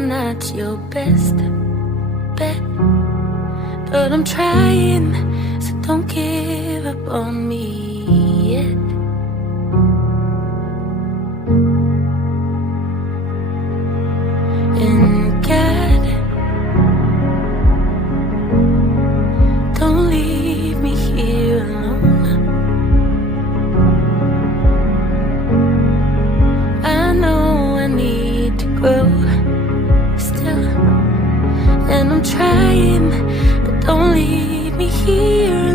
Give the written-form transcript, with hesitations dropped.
I'm not your best bet, but I'm trying, so don't give up on me yet. And God, don't leave me here alone. I know I need to grow still, and I'm trying, but don't leave me here